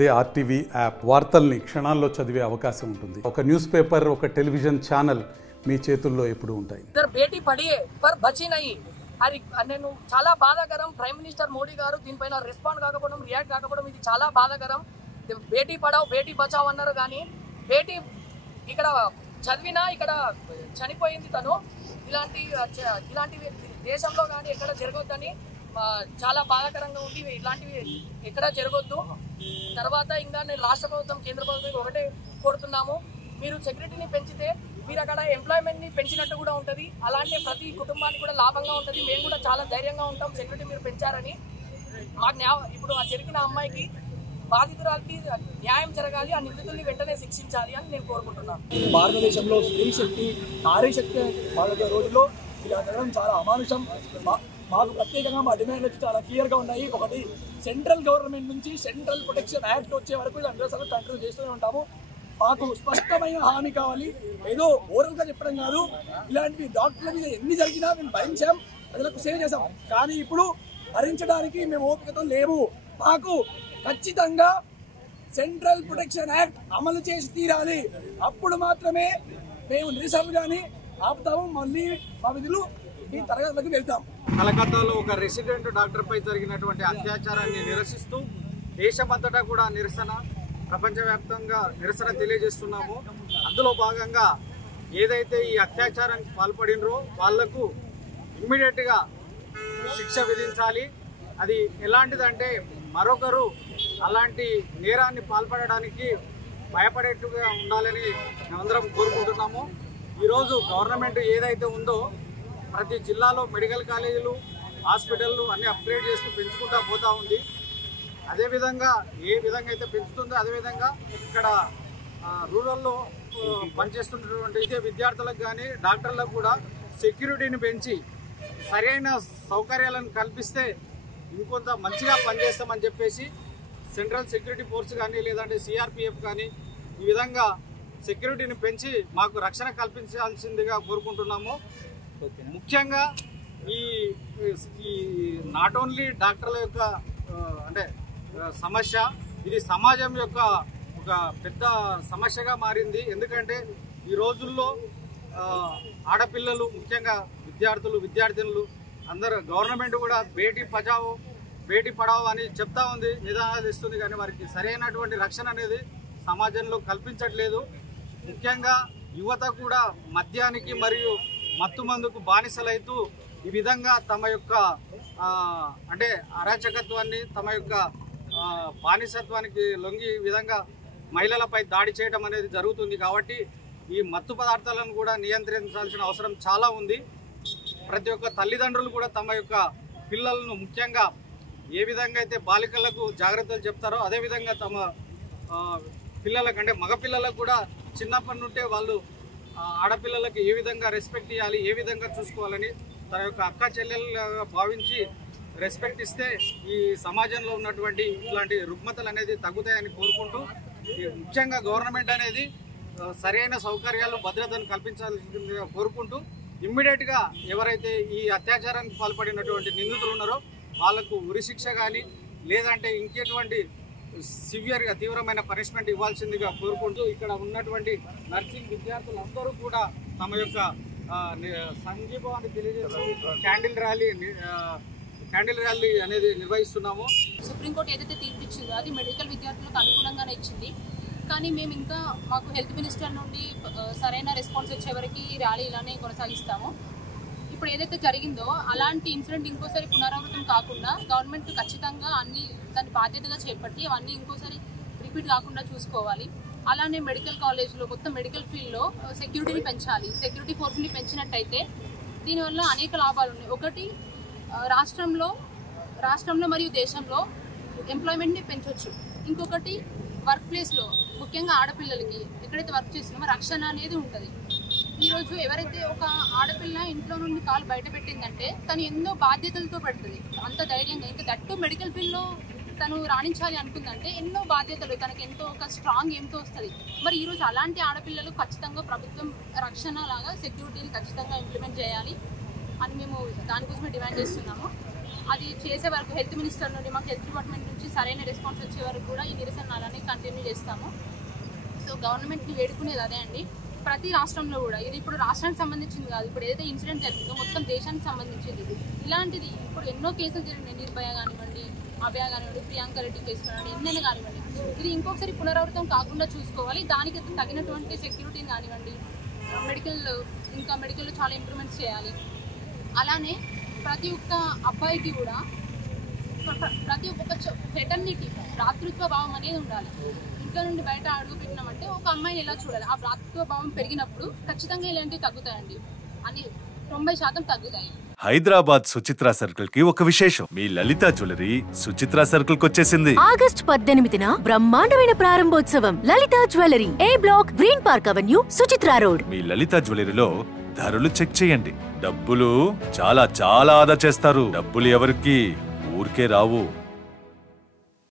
అదే RTV app వార్తల్ని క్షణాల్లో చదివే అవకాశం ఉంటుంది. ఒక న్యూస్ పేపర్, ఒక టెలివిజన్ ఛానల్ మీ చేతుల్లో ఎప్పుడు ఉంటాయి. బేటీ పడియే పర్ బచి నహీ అది నేను చాలా బాధాకరం. ప్రైమ్ మినిస్టర్ మోడీ గారు దీనిపైన రెస్పాండ్ కాకపోవడం, రియాక్ట్ కాకపోవడం ఇది చాలా బాధాకరం. బేటీ పడావ్ బేటీ బచావ్ అన్నారు కానీ బేటీ ఇక్కడ చదివినా ఇక్కడ చనిపోయింది తను. ఇలాంటివి దేశంలో కానీ ఎక్కడ జరగొద్దని చాలా బాధాకరంగా ఉంది. ఇలాంటివి ఎక్కడ జరగొద్దు. తర్వాత ఇంకా నేను రాష్ట్ర ప్రభుత్వం, కేంద్ర ప్రభుత్వం ఒకటే కోరుతున్నాము, మీరు సెక్యూరిటీని పెంచితే మీరు అక్కడ ఎంప్లాయ్మెంట్ని పెంచినట్టు కూడా ఉంటుంది. అలాంటి ప్రతి కుటుంబానికి కూడా లాభంగా ఉంటుంది. మేము కూడా చాలా ధైర్యంగా ఉంటాం సెక్యూరిటీ మీరు పెంచారని. మాకు ఇప్పుడు ఆ జరిగిన అమ్మాయికి బాధితురాలకి న్యాయం జరగాలి, ఆ నిందితుల్ని వెంటనే శిక్షించాలి అని నేను కోరుకుంటున్నాను. భారతదేశంలో స్త్రీ శక్తి, నారీ శక్తి వాళ్ళ రోజుల్లో ఇలా జరగడం చాలా అమానుషం. మాకు ప్రత్యేకంగా మా డిమాండ్ వచ్చి చాలా క్లియర్గా ఉన్నాయి. ఒకటి, సెంట్రల్ గవర్నమెంట్ నుంచి సెంట్రల్ ప్రొటెక్షన్ యాక్ట్ వచ్చే వరకు అందరూ కంటిన్యూ చేస్తూనే ఉంటాము. మాకు స్పష్టమైన హామీ కావాలి. ఏదో ఓరల్గా చెప్పడం కాదు. ఇలాంటివి డాక్టర్ల మీద ఎన్ని జరిగినా మేము భరించాం, ప్రజలకు సేవ చేశాం. కానీ ఇప్పుడు భరించడానికి మేము ఓపికతో లేము. మాకు ఖచ్చితంగా సెంట్రల్ ప్రొటెక్షన్ యాక్ట్ అమలు చేసి తీరాలి. అప్పుడు మాత్రమే మేము నిరసనలు కానీ ఆపుతాము. మళ్ళీ మా విధులు ఈ తరగతులకు వెళ్తాం. కలకత్తాలో ఒక రెసిడెంట్ డాక్టర్పై జరిగినటువంటి అత్యాచారాన్ని నిరసిస్తూ దేశమంతటా కూడా ప్రపంచవ్యాప్తంగా నిరసన తెలియజేస్తున్నాము. అందులో భాగంగా ఏదైతే ఈ అత్యాచారానికి పాల్పడినరో వాళ్లకు ఇమ్మీడియట్గా శిక్ష విధించాలి. అది ఎలాంటిదంటే మరొకరు అలాంటి నేరాన్ని పాల్పడడానికి భయపడేట్టుగా ఉండాలని మేమందరం కోరుకుంటున్నాము. ఈరోజు గవర్నమెంట్ ఏదైతే ఉందో ప్రతి జిల్లాలో మెడికల్ కాలేజీలు, హాస్పిటళ్ళు అన్నీ అప్గ్రేడ్ చేస్తూ పెంచుకుంటూ పోతూ ఉంది. అదేవిధంగా ఏ విధంగా అయితే పెంచుతుందో అదేవిధంగా ఇక్కడ రూరల్లో పనిచేస్తున్నటువంటి విద్యార్థులకు కానీ డాక్టర్లకు కూడా సెక్యూరిటీని పెంచి సరైన సౌకర్యాలను కల్పిస్తే ఇంకొంత మంచిగా పనిచేస్తామని చెప్పేసి సెంట్రల్ సెక్యూరిటీ ఫోర్స్ కానీ లేదంటే సిఆర్పిఎఫ్ కానీ ఈ విధంగా సెక్యూరిటీని పెంచి మాకు రక్షణ కల్పించాల్సిందిగా కోరుకుంటున్నాము. ముఖ్యంగా ఈ నాట్ ఓన్లీ డాక్టర్ల యొక్క అంటే సమస్య, ఇది సమాజం యొక్క ఒక పెద్ద సమస్యగా మారింది. ఎందుకంటే ఈ రోజుల్లో ఆడపిల్లలు, ముఖ్యంగా విద్యార్థినులు అందరూ గవర్నమెంట్ కూడా బేటీ బచావో బేటీ పడావో అని చెప్తా ఉంది, నిదానాలు ఇస్తుంది. కానీ వారికి సరైనటువంటి రక్షణ అనేది సమాజంలో కల్పించట్లేదు. ముఖ్యంగా యువత కూడా మద్యానికి మరియు మత్తు మందుకు బానిసలైతూ ఈ విధంగా తమ యొక్క అంటే అరాచకత్వాన్ని, తమ యొక్క బానిసత్వానికి లొంగి ఈ విధంగా మహిళలపై దాడి చేయడం అనేది జరుగుతుంది. కాబట్టి ఈ మత్తు పదార్థాలను కూడా నియంత్రించాల్సిన అవసరం చాలా ఉంది. ప్రతి ఒక్క తల్లిదండ్రులు కూడా తమ యొక్క పిల్లలను, ముఖ్యంగా ఏ విధంగా అయితే బాలికలకు జాగ్రత్తలు చెప్తారో అదేవిధంగా తమ పిల్లలకు అంటే మగపిల్లలకు కూడా చిన్నప్పటి నుండే వాళ్ళు ఆడపిల్లలకు ఏ విధంగా రెస్పెక్ట్ ఇవ్వాలి, ఏ విధంగా చూసుకోవాలని తన యొక్క అక్క చెల్లెలుగా భావించి రెస్పెక్ట్ ఇస్తే ఈ సమాజంలో ఉన్నటువంటి ఇలాంటి రుగ్మతలు అనేది తగ్గుతాయని కోరుకుంటూ, ముఖ్యంగా గవర్నమెంట్ అనేది సరైన సౌకర్యాలు, భద్రతను కల్పించాల్సిందిగా కోరుకుంటూ ఇమ్మీడియట్గా ఎవరైతే ఈ అత్యాచారానికి పాల్పడినటువంటి నిందితులు ఉన్నారో వాళ్లకు ఉరిశిక్ష కానీ లేదంటే ఇంకెటువంటి సివియర్గా తీవ్రమైన పనిష్మెంట్ ఇవ్వాల్సిందిగా కోరుకుంటూ ఇక్కడ ఉన్నటువంటి నర్సింగ్ విద్యార్థులందరూ కూడా తమ యొక్క సంఘీభావాన్ని తెలియజేస్తూ క్యాండిల్ ర్యాలీ అనేది నిర్వహిస్తున్నాము. సుప్రీంకోర్టు ఏదైతే తీర్పు ఇచ్చిందో అది మెడికల్ విద్యార్థులకు అనుగుణంగానే ఇచ్చింది. కానీ మేము ఇంకా మాకు హెల్త్ మినిస్టర్ నుండి సరైన రెస్పాన్స్ వచ్చే వరకు ర్యాలీ ఇలానే కొనసాగిస్తాము. ఇప్పుడు ఏదైతే జరిగిందో అలాంటి ఇన్సిడెంట్ ఇంకోసారి పునరావృతం కాకుండా గవర్నమెంట్ ఖచ్చితంగా అన్ని దాని బాధ్యతగా చేపట్టి అవన్నీ ఇంకోసారి రిపీట్ కాకుండా చూసుకోవాలి. అలానే మెడికల్ కాలేజ్లో మొత్తం మెడికల్ ఫీల్డ్లో సెక్యూరిటీని పెంచాలి. సెక్యూరిటీ ఫోర్స్ని పెంచినట్టయితే దీనివల్ల అనేక లాభాలు ఉన్నాయి. ఒకటి, రాష్ట్రంలో మరియు దేశంలో ఎంప్లాయ్మెంట్ని పెంచవచ్చు. ఇంకొకటి, వర్క్ ప్లేస్లో ముఖ్యంగా ఆడపిల్లలకి ఎక్కడైతే వర్క్ చేస్తున్నామో రక్షణ అనేది ఉంటుంది. ఈరోజు ఎవరైతే ఒక ఆడపిల్ల ఇంట్లో నుండి కాలు బయట పెట్టిందంటే తను ఎన్నో బాధ్యతలతో పెడుతుంది. అంత ధైర్యంగా, ఇంకా దట్టు మెడికల్ ఫీల్డ్లో తను రాణించాలి అనుకుందంటే ఎన్నో బాధ్యతలు, తనకి ఎంతో ఒక స్ట్రాంగ్ ఏంతో వస్తుంది. మరి ఈరోజు అలాంటి ఆడపిల్లలు ఖచ్చితంగా ప్రభుత్వం రక్షణ లాగా సెక్యూరిటీని ఖచ్చితంగా ఇంప్లిమెంట్ చేయాలి అని మేము దానికోసమే డిమాండ్ చేస్తున్నాము. అది చేసే వరకు హెల్త్ మినిస్టర్ నుండి మాకు హెల్త్ డిపార్ట్మెంట్ నుంచి సరైన రెస్పాన్స్ వచ్చే వరకు కూడా ఈ నిరసన అలానే కంటిన్యూ చేస్తాము. సో గవర్నమెంట్ని వేడుకునేది అదే అండి. ప్రతి రాష్ట్రంలో కూడా ఇది ఇప్పుడు రాష్ట్రానికి సంబంధించింది కాదు, ఇప్పుడు ఏదైతే ఇన్సిడెంట్ జరిగిందో మొత్తం దేశానికి సంబంధించింది. ఇలాంటిది ఇప్పుడు ఎన్నో కేసులు జరిగినాయి, నిర్భయ కానివ్వండి, అభయ కానివ్వండి, ప్రియాంక రెడ్డి కేసు కానివ్వండి, ఎన్నైనా కానివ్వండి. ఇది ఇంకొకసారి పునరావృతం కాకుండా చూసుకోవాలి. దానికి తగినటువంటి సెక్యూరిటీని కానివ్వండి, మెడికల్లో చాలా ఇంప్రూవ్మెంట్స్ చేయాలి. అలానే ప్రతి ఒక్క అబ్బాయికి కూడా ప్రతి ఒక్క ఫెటర్నిటీ భ్రాతృత్వ భావం అనేది ఉండాలి. ఇంట్లో నుండి బయట అడుగు పెట్టినామంటే ఒక అమ్మాయిని ఎలా చూడాలి, ఆ భ్రాతృత్వ భావం పెరిగినప్పుడు ఖచ్చితంగా ఇలాంటివి తగ్గుతాయండి, అని 90% తగ్గుతాయి. హైదరాబాద్ సుచిత్ర సర్కిల్ కి ఒక విశేషం. మీ లలిత జ్యువెలరీ సుచిత్ర సర్కిల్ కి వచ్చేసింది. ఆగస్ట్ 18న బ్రహ్మాండమైన ప్రారంభోత్సవం. Lalitha jewellery, A block, green park avenue, Suchitra road. మీ లలిత జ్యువెలరీలో ధరలు చెక్ చేయండి. డబ్బులు చాలా చాలా ఆదా చేస్తారు. డబ్బులు ఎవరికి ఊరికే రావు.